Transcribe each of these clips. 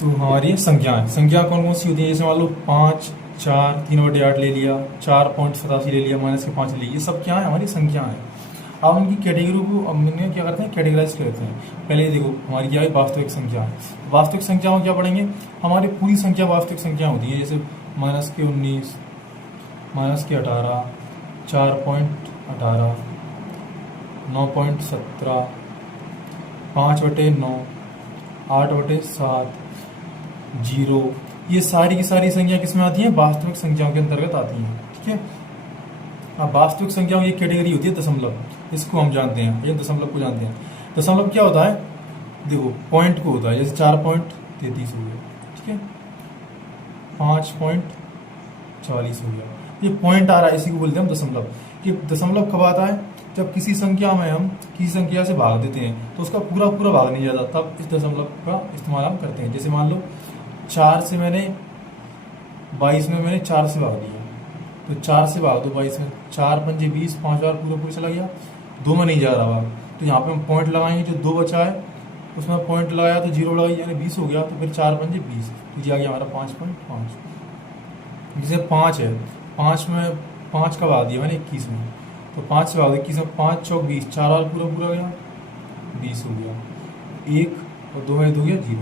तो हमारी संख्या कौन कौन सी होती है, जैसे मान लो 5, 4, 3/8 ले लिया, 4.87 ले लिया, -5 ले लिया, ये सब क्या है, हमारी संख्या है। अब उनकी कैटेगरी को अब हमने क्या करते हैं, कैटेगराइज करते हैं। पहले ये देखो हमारी क्या है, वास्तविक संख्या है। वास्तविक संख्या में क्या पढ़ेंगे, हमारी पूरी संख्या वास्तविक संख्या होती है, जैसे -19, -18, 4.18, 9.17, 5/9, 8/7, 0, ये सारी की सारी संख्या किसमें आती है, वास्तविक संख्याओं के अंतर्गत आती हैं। ठीक है। अब वास्तविक संख्याओं की कैटेगरी होती है दशमलव, इसको हम जानते हैं, ये दशमलव को जानते हैं। दशमलव क्या होता है, देखो पॉइंट को होता है, जैसे 4.33 हो गया, ठीक है, 5.40 हो गया, ये पॉइंट आ रहा है, इसी को बोलते हैं हम दशमलव। ये दशमलव कब आता है, जब किसी संख्या में हम किसी संख्या से भाग देते हैं तो उसका पूरा पूरा भाग नहीं जाता, तब इस दशमलव का इस्तेमाल हम करते हैं। जैसे मान लो 4 से मैंने 22 में मैंने 4 से भाग दिया, तो 4 से भाग दो 22 में, 4 पंजे 20, 5 बार पूरा पूरा चला गया, 2 में नहीं जा रहा भाग, तो यहाँ पे हम पॉइंट लगाएंगे, जो 2 बचा है उसमें पॉइंट लगाया तो 0 लगाई, यानी 20 हो गया, तो फिर 4 पंजे 20, तो ये आ गया हमारा 5.5। जैसे 5 है, 5 में 5 का भाग दिया मैंने 21 में, तो 5 से भाग 21 में, 5 चौक 20, 4 बार पूरा पूरा गया, 20 हो गया, 1 और 2 में 2 गया 0।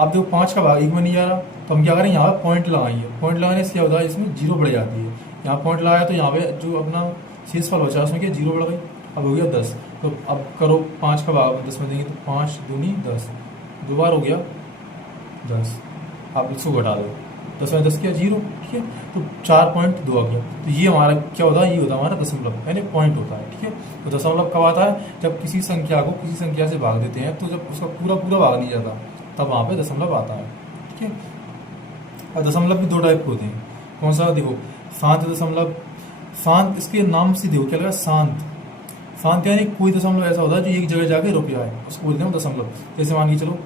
अब देखो 5 का भाग 1 में नहीं जा रहा, तो हम क्या करें, यहाँ पॉइंट लगाएंगे, पॉइंट लगाने से क्या होता है, इसमें 0 बढ़ जाती है। यहाँ पॉइंट लगाया तो यहाँ पे जो अपना शेषफल बचा उसमें क्या 0 बढ़ गई, अब हो गया 10। तो अब करो 5 का भाग 10 में देंगे, तो 5 दूनी 10, 2 बार हो गया 10। आप इसको घटा दो, 10 में 10 किया 0, ठीक है, तो 4.2 आ गया। तो ये हमारा क्या होता है, ये होता है हमारा दशमलव, यानी पॉइंट होता है। ठीक है, तो दशमलव कब आता है, जब किसी संख्या को किसी संख्या से भाग देते हैं, तो जब उसका पूरा पूरा भाग नहीं जाता, तब वहाँ पे दशमलव आता है। ठीक है। और दशमलव भी 2 टाइप के होते हैं। कौन सा, देखो शांत दशमलव। शांत, इसके नाम से देखो क्या लगा, शांत। शांत यानी कोई दशमलव ऐसा होता है जो एक जगह जाके रुक जाए, उसको बोलते हैं दशमलव। जैसे मान के चलो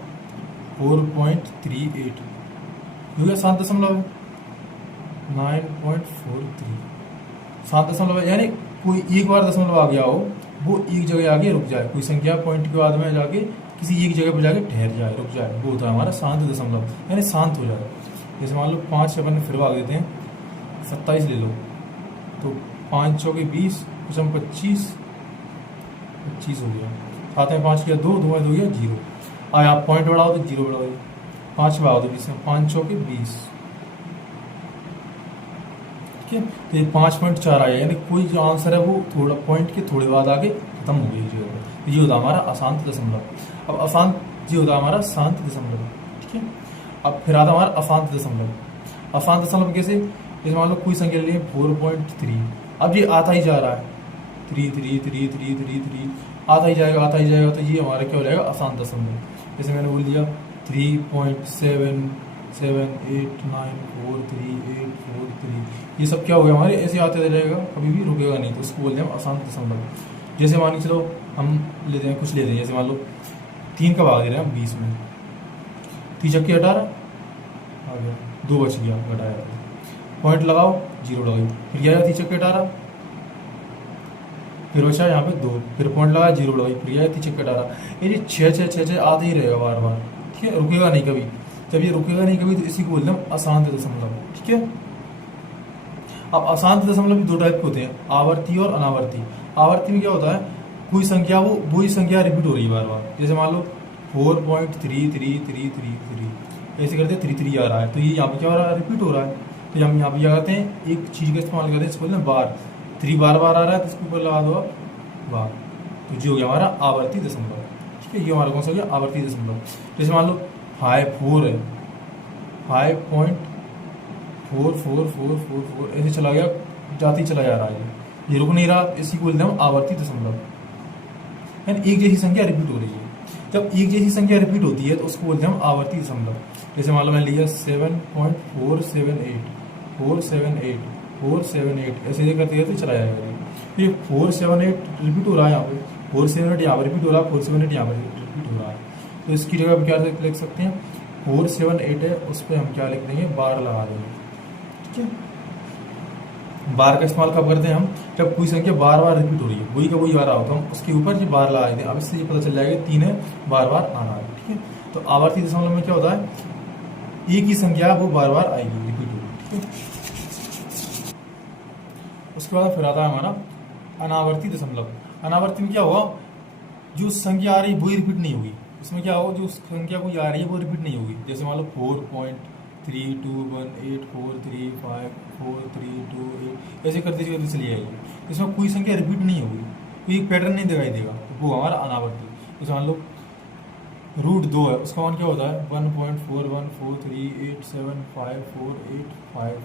4.38 हो गया, शांत दशमलव है। 9.43 शांत दशमलव है, यानी कोई एक बार दशमलव आ गया हो, वो एक जगह आके रुक जाए, कोई संख्या पॉइंट के बाद में जाके किसी एक जगह पर जाके ठहर जाए, रुक जाए, वो होता है हमारा शांत दशमलव, यानी शांत हो जाए। जैसे मान लो 5 से अपन फिर भाग देते हैं, 27 ले लो, तो 5 चौके 20, कुछ हम 25 हो गया, साथ में 5 किया 2, 2 में 2 गया 0। अब आप पॉइंट बढ़ाओ तो 0 बढ़ाओ, 5 भाग दो 20 में, 5 चौके 20, ठीक है, तो ये 5.4 आया, यानी कोई जो आंसर है वो थोड़ा पॉइंट के थोड़े बाद आगे खत्म हो गई जो है, तो ये होता है हमारा अशांत दशमलव। अब अशांत ये होता है हमारा शांत दशमलव। ठीक है, अब फिर आता हमारा अशांत दशमलव। अशांत दशमलव कैसे, जैसे मान लो कोई संख्या ले लिए 4.3, अब ये आता ही जा रहा है 3 3 3 3 3 3, आता ही जाएगा आता ही जाएगा, तो ये हमारा क्या हो जाएगा, अशांत दशमलव। जैसे मैंने बोल दिया 3.778943843, ये सब क्या हो गया हमारे, ऐसे आते रहेगा, कभी भी रुकेगा नहीं, तो उसको बोलते हैं अशांत दशमलव। जैसे मान के चलो हम लेते हैं, कुछ लेते हैं, जैसे मान लो 3 का भाग दे रहे हैं हम 20 में, 3 चक्के 18 आ गया, 2 बच गया, घटाया, पॉइंट लगाओ 0 लगाई, फिर क्या 3 चक्के 18, फिर बचा यहाँ पे 2, फिर पॉइंट लगाया 0 लगाई, फिर क्या 3 चक्के 18, ये 6 आते ही रहेगा बार बार। ठीक है, रुकेगा नहीं कभी। जब ये रुकेगा नहीं कभी, तो इसी को बोलते हैं अशांत दशमलव। ठीक है। अब अशांत दशमलव भी 2 टाइप के होते हैं, आवर्ती और अनावर्ती। आवर्ती में क्या होता है, कोई संख्या वही संख्या रिपीट हो रही है बार बार। जैसे मान लो 4.3333, ऐसे करते 33 आ रहा है, तो ये यहाँ पे क्या हो रहा है, रिपीट हो रहा है, तो हम यहाँ पे क्या करते हैं, एक चीज का इस्तेमाल करते हैं, इसको बोलते हैं बार। 3 बार बार आ रहा है, तो इसके ऊपर लगा दो आप बार, तो जो हो गया हमारा आवर्ती दशमलव। ठीक है, ये हमारा कौन सा हो गया, आवर्ती दशमलव। जैसे मान लो 4 है, 5.44444 ऐसे चला गया, जाती चला जा रहा है, ये रुक नहीं रहा, इसी को बोलते हैं हम आवर्ती दशमलव, यानी एक जैसी संख्या रिपीट हो रही है। जब एक जैसी संख्या रिपीट होती है तो उसको बोलते हैं हम आवर्ती दशमलव। जैसे मान लो मैंने लिया 7.478 ऐसे करते करते चला जाएगा, ये 478 रिपीट हो रहा है, यहाँ पे 478 यहाँ पर रिपीट हो रहा है, 478 यहाँ पर रिपीट हो रहा है, तो इसकी जगह हम क्या लिख सकते हैं, 478 है, उस पर हम क्या लिख देंगे, बार लगा देंगे। ठीक है, बार का इस्तेमाल कब करते हैं हम, जब कोई संख्या बार बार रिपीट हो रही है, वही का वही आ रहा हो, तो हम उसके ऊपर जो बार लगा देते हैं। अब इससे ये पता चल जाएगा 3 है, बार बार आ रहा है। ठीक है, तो आवर्ती दशमलव में क्या होता है, एक ही संख्या वो बार बार आएगी, रिपीट होगी, ठीक है। उसके बाद फिर आता है हमारा अनावर्ती दशमलव। अनावर्ती में क्या होगा, जो संख्या आ रही है वही रिपीट नहीं होगी। इसमें क्या होगा, जो संख्या कोई आ रही है वो रिपीट नहीं होगी। जैसे मान लो 4.32184328, ऐसे करते करते चली जाएगी। इसमें कोई संख्या रिपीट नहीं होगी, कोई पैटर्न नहीं दिखाई देगा, तो वो हमारा अनावर्ती। जैसे मान लो √2 है, उसका मान क्या होता है 1.4143875485।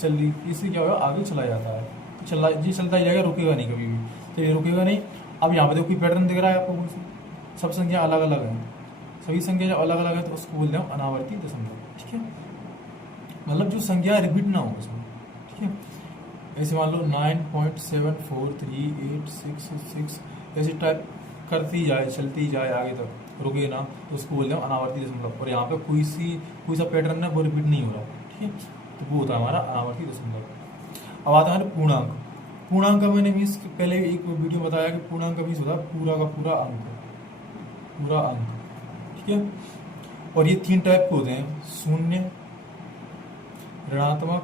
चलिए इससे क्या होगा, आगे चला जाता है, ये चलता ही जाएगा, रुकेगा नहीं कभी भी, तो ये रुकेगा नहीं। अब यहाँ पे देखो कोई पैटर्न दिख रहा है आपको, सब संख्या अलग अलग है, सभी संख्या जब अलग अलग है तो उसको बोलते हैं अनावर्ती दशमलव, ठीक है। मतलब जो संख्या रिपीट ना हो उसमें, ठीक है। ऐसे मान लो 9.743866 ऐसे टाइप करती जाए, चलती जाए आगे तक, रुके ना, तो उसको बोलते हैं अनावर्ती दशमलव। और यहाँ पे कोई सा पैटर्न है वो रिपीट नहीं हो रहा, ठीक है, तो वो होता है हमारा अनावर्ती दशमलव। अब आता है पूर्णांक। पूर्णांक का मैंने भी पहले एक वीडियो बताया कि पूर्णांक का भी होता है पूरा का पूरा अंक, पूरा अंक, ठीक है। और ये 3 टाइप के होते हैं, शून्य, ऋणात्मक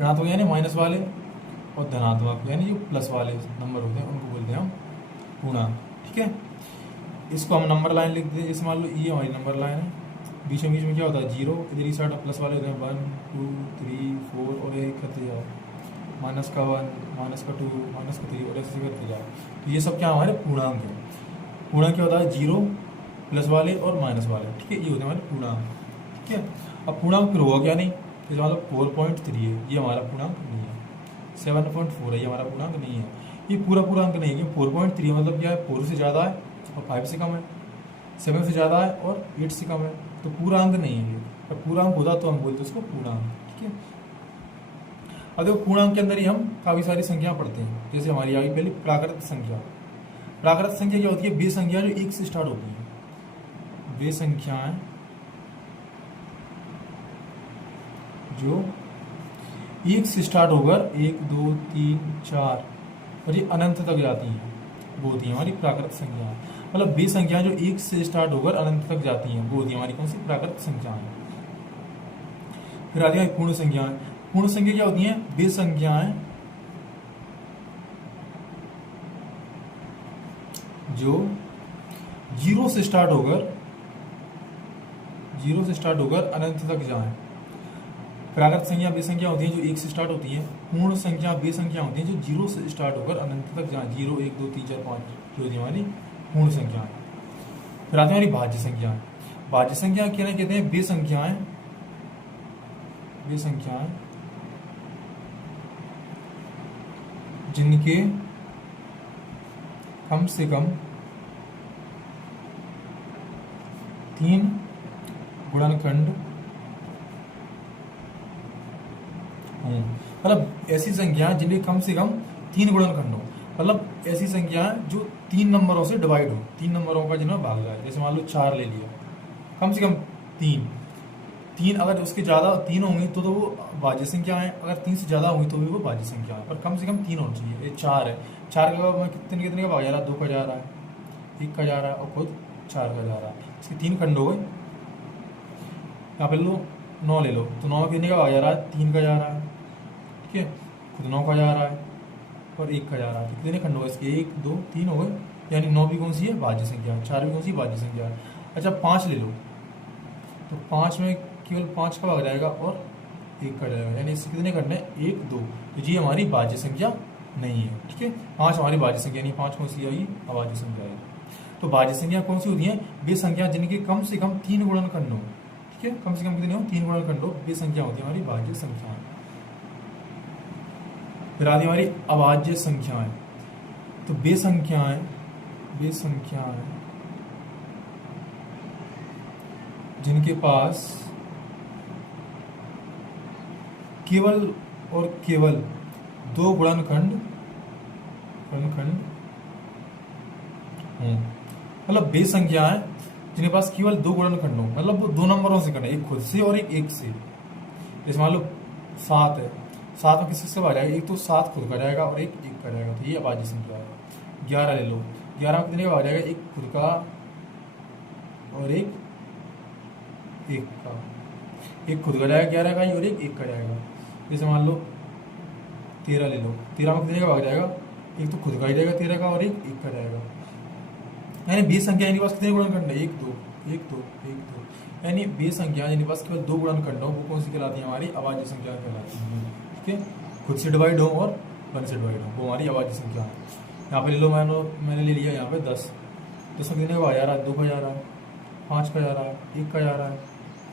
यानी माइनस वाले, और धनात्मक यानी जो प्लस वाले नंबर होते हैं उनको बोलते हैं हम पूर्णांक, ठीक है। इसको हम नंबर लाइन लिख देते हैं। जैसे मान लो ये हमारी नंबर लाइन है, बीच में क्या होता है 0, इधर ही साइड प्लस वाले होते हैं 1 2 3 4, और एक करते जाओ -1 -2 -3, और ऐसे करते जाओ। तो ये सब क्या हमारे पूर्णांक है। पूर्णांक क्या होता है 0, प्लस वाले और माइनस वाले, ठीक है, ये होते हैं हमारे पूर्णांक, ठीक है। अब पूर्णांक फिर होगा क्या नहीं, जैसे मतलब 4.3 है, ये हमारा पूर्णांक नहीं है। 7.4 है, ये हमारा पूर्णांक नहीं है। ये पूरा अंक नहीं है, 4.3 मतलब क्या है 4 से ज़्यादा है और 5 से कम है, 7 से ज़्यादा है और 8 से कम है, तो पूरा अंक नहीं है ये। और पूरा अंक होता तो हम बोलते उसको पूर्णांक, ठीक है। अब देखो पूर्णांक के अंदर ही हम काफ़ी सारी संख्या पढ़ते हैं। जैसे हमारी आई पहले प्राकृत संख्या। प्राकृत संख्या क्या होती है, वे संख्या जो 1 से स्टार्ट होती है, वे संख्याएं जो 1 से स्टार्ट होकर 1 2 3 4 और ये अनंत तक जाती हैं, वो होती है हमारी प्राकृत संख्या। मतलब वे संख्याएं जो 1 से स्टार्ट होकर अनंत तक जाती हैं, वो होती है हमारी कौन सी प्राकृत संख्याएं। फिर आती है पूर्ण संख्याएं। पूर्ण संख्या क्या होती हैं, वे संख्याएं जो 0 से स्टार्ट होकर अनंत तक जाएं। प्राकृत संख्या वे संख्या होती हैं जो 1 से स्टार्ट होती हैं। पूर्ण संख्या वे संख्या होती हैं जो 0 से स्टार्ट होकर अनंत तक जाएं। 0 1 2 3 4 5 जो होती है हमारी पूर्ण संख्या। फिर आती है हमारी भाज्य संख्या। भाज्य संख्या क्या कहते हैं, वे संख्याएं जिनके कम से कम 3 गुणनखंड मतलब ऐसी संख्या जिनके कम से कम 3 गुणनखंड हो, मतलब ऐसी संख्या जो 3 नंबरों से डिवाइड हो, 3 नंबरों का जिन्हें भाग जाए। जैसे मान लो 4 ले लिया, कम से कम 3, अगर उसके ज़्यादा 3 होंगी तो वो भाज्य संख्या है, अगर 3 से ज़्यादा होंगी तो भी वो भाज्य संख्या है, पर कम से कम 3 होनी चाहिए। ये 4 है, 4 का कितने का भाग जा रहा है, 2 का जा रहा है, 1 का जा रहा है और खुद 4 का जा रहा है। इसके 3 खंड हो गए। यहाँ पे लो 9 ले लो, तो 9 में कितने का भाग जा रहा है, 3 का जा रहा है, ठीक है, खुद 9 का जा रहा है और 1 का जा रहा है। तो कितने खंड हो गए इसके, 1 2 3 हो गए, यानी 9 भी कौन सी है, भाज्य संख्या, 4 भी कौन सी भाज्य संख्या है। अच्छा 5 ले लो, तो 5 में केवल 5 का भाग जाएगा और 1 का जाएगा, यानी इससे कितने खंड है, 1 2, तो ये हमारी भाज्य संख्या नहीं है, ठीक है। 5 हमारी भाज्य संख्या नहीं, 5 कौन सी आएगी, अभाज्य संख्या आएगी। तो भाज्य संख्या कौन सी होती है, वे संख्या जिनके कम से कम 3 गुणनखंड हो, ठीक है, कम से कम कितने हो, 3 गुणनखंड हो, वे संख्या होती है हमारी भाज्य संख्या। फिर आती हमारी अभाज्य संख्याएं। तो वे संख्याएं जिनके पास केवल और केवल 2 गुणनखंड मतलब वे संख्याएं जिनके पास केवल 2 गुणनखंड हो, मतलब वो 2 नंबरों से करना, एक खुद से और एक से। जैसे मान लो 7 है, 7 में किससे भाग जाएगा, एक तो 7 खुद का जाएगा और एक का जाएगा, तो ये अभाज्य संख्या है। 11 ले लो, 11 में कितने का भाग जाएगा, एक खुद का और एक एक का, एक खुद का जाएगा 11 का ही और एक का जाएगा। जैसे मान लो 13 ले लो, 13 में कितने का भाग जाएगा, एक तो खुद का ही जाएगा 13 का और एक का जाएगा। यानी 20 संख्या इनके पास कितने गुणनखंड है, 1 2 1 2 1 2, यानी 20 संख्या जिनके पास केवल 2 गुणनखंड हो वो कौन सी कहलाती है, हमारी अभाज्य संख्या कहलाती है। ठीक है, खुद से डिवाइड हो और 1 से डिवाइड हो वो हमारी अभाज्य संख्या है। यहाँ पे ले लो, मैंने ले लिया यहाँ पे 10 में कितने का भाग जा रहा है, 2 का जा रहा है, 5 का जा रहा है, 1 का जा रहा है,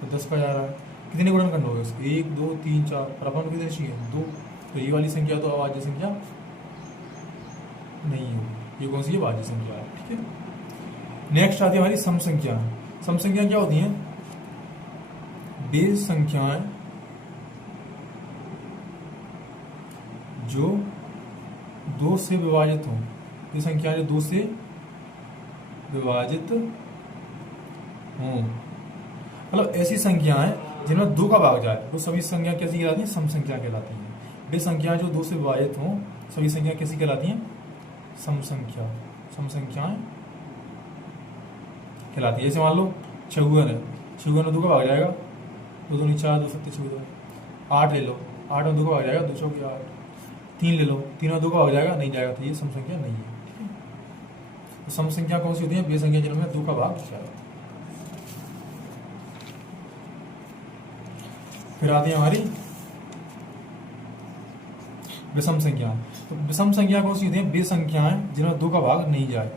तो 10 का जा रहा है। कितने गुणनखंड हो गए उसके, 1 2 3 4, और अपन कितने चाहिए 2, तो ये वाली संख्या तो अभाज्य संख्या नहीं होगी, ये कौन सी अभाज्य संख्या है। ठीक है, नेक्स्ट आती है हमारी सम संख्या। सम संख्या क्या होती है, वे संख्याएं जो 2 से विभाजित हों, ये संख्याएं जो 2 से विभाजित हों, मतलब ऐसी संख्याएं जिनमें 2 का भाग जाए वो सभी संख्या कैसी कहलाती हैं, सम संख्या कहलाती हैं। वे संख्याएं जो 2 से विभाजित हों सभी संख्या कैसी कहलाती हैं, सम संख्या, सम संख्याएं कहलाती है। जैसे मान लो 56 है, 56 में 2 का भाग जाएगा, 2 2 4 2 7 14, 8 ले लो, 8 में 2 का भाग जाएगा, 2 4 8, 3 ले लो, 3 में 2 का भाग जाएगा, नहीं जाएगा, तो ये सम संख्या नहीं है। ठीक है, तो सम संख्या कौन सी होती है, वे संख्या जिनमें 2 का भाग जाएगा। फिर आती है हमारी विषम संख्या। तो विषम संख्या कौन सी होती है, वे संख्याएं जिनमें 2 का भाग नहीं जाए,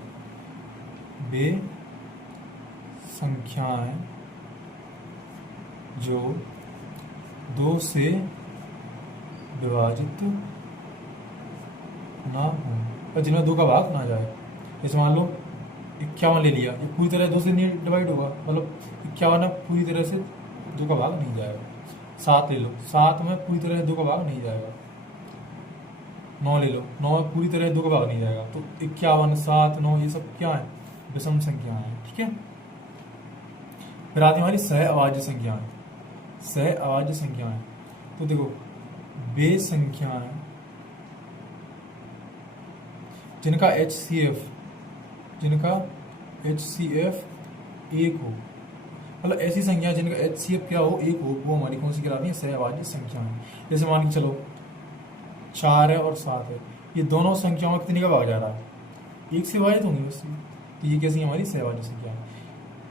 वे संख्याएं जो 2 से विभाजित ना हो और जिनमें 2 का भाग ना जाए। जैसे मान लो 51 ले लिया, ये पूरी तरह 2 से नहीं डिवाइड होगा, मतलब 51 पूरी तरह से 2 का भाग नहीं जाएगा। 7 ले लो, 7 में पूरी तरह 2 का भाग नहीं जाएगा। 9 ले लो, 9 में पूरी तरह 2 का भाग नहीं जाएगा। तो 51 7 9 ये सब क्या है, विषम संख्या है। ठीक है, फिर आती हमारी सह अभाज्य संख्याएं। सह अभाज्य संख्याएं, तो देखो वे संख्याएं जिनका HCF 1 हो, मतलब ऐसी संख्या जिनका HCF क्या हो, 1 हो, वो हमारी कौन सी कहलाती है, सह अभाज्य संख्याएं। जैसे मान के चलो 4 है और 7 है, ये दोनों संख्याओं में कितने का भाग जा रहा है, 1 से विभाजित होंगी बस, तो ये कैसी हमारी सह अभाज्य संख्या है।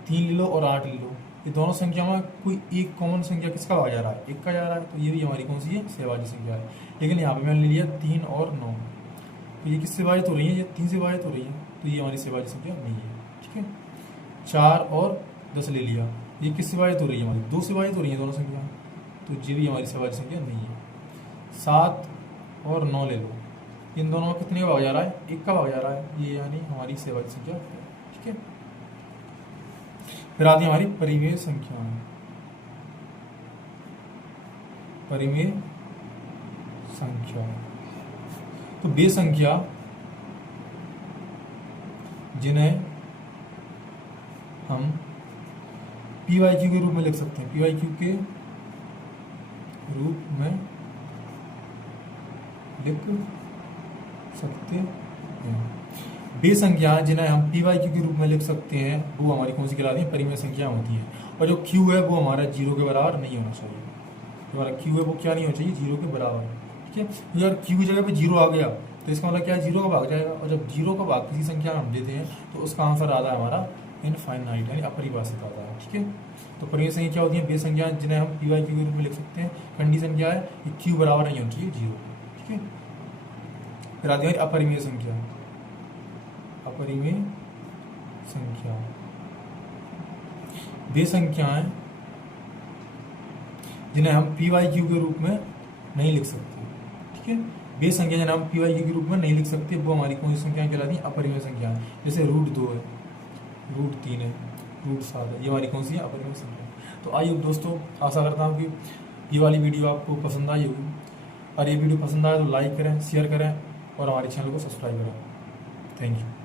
3 ले लो और 8 ले लो, ये दोनों संख्या में कोई एक कॉमन संख्या किसका भाग जा रहा है, 1 का जा रहा है, तो ये भी हमारी कौन सी है, सह अभाज्य संख्या है। लेकिन यहाँ पे मैंने ले लिया 3 और 9, तो ये किससे विभाजित हो रही है, ये 3 से विभाजित हो रही है, तो ये हमारी सह अभाज्य संख्या नहीं है। ठीक है, 4 और 10 ले लिया, ये किससे विभाजित हो रही है, हमारी 2 से विभाजित हो रही है दोनों संख्या, तो ये भी हमारी सह अभाज्य संख्या नहीं है। 7 और 9 ले लो, इन दोनों में कितने का भाग जा रहा है, 1 का भाग जा रहा है, ये यानी हमारी सह अभाज्य संख्या है। ठीक है, फिर आती है हमारी परिमेय संख्याएं। परिमेय संख्या, तो वे संख्या जिन्हें हम PYQ के रूप में लिख सकते हैं, PYQ के रूप में लिख सकते हैं। वे संख्या जिन्हें हम PYQ के रूप में लिख सकते हैं वो हमारी कौन सी कहलाती है, परिमेय संख्या होती है। और जो Q है वो हमारा 0 के बराबर नहीं होना चाहिए, जो हमारा Q है वो क्या नहीं होना चाहिए, 0 के बराबर। ठीक है, तो यार Q की जगह पे 0 आ गया तो इसका मतलब क्या है, 0 का भाग जाएगा, और जब 0 का भाग किसी संख्या में हम देते हैं तो उसका आंसर आता है हमारा इनफाइनाइट, यानी अपरिभाषित आता है। ठीक है, तो परिमेय संख्या क्या होती है, वे संख्या जिन्हें हम PYQ के रूप में लिख सकते हैं। कंडीशन क्या है, Q बराबर नहीं होना चाहिए 0। ठीक है, फिर आती है अपरिमेय संख्या। अपरिमेय संख्या, वे संख्याएं जिन्हें हम PYQ के रूप में नहीं लिख सकते। ठीक है, वे संख्या जिन्हें हम PYQ के रूप में नहीं लिख सकते वो हमारी कौन सी संख्या कहलाती है, अपरिमेय संख्या। जैसे √2 है, √3 है, √7 है, ये हमारी कौन सी है, अपरिमेय संख्या। तो आइए दोस्तों, आशा करता हूँ कि ये वाली वीडियो आपको पसंद आई होगी, और ये वीडियो पसंद आए तो लाइक करें, शेयर करें और हमारे चैनल को सब्सक्राइब करें। Thank you.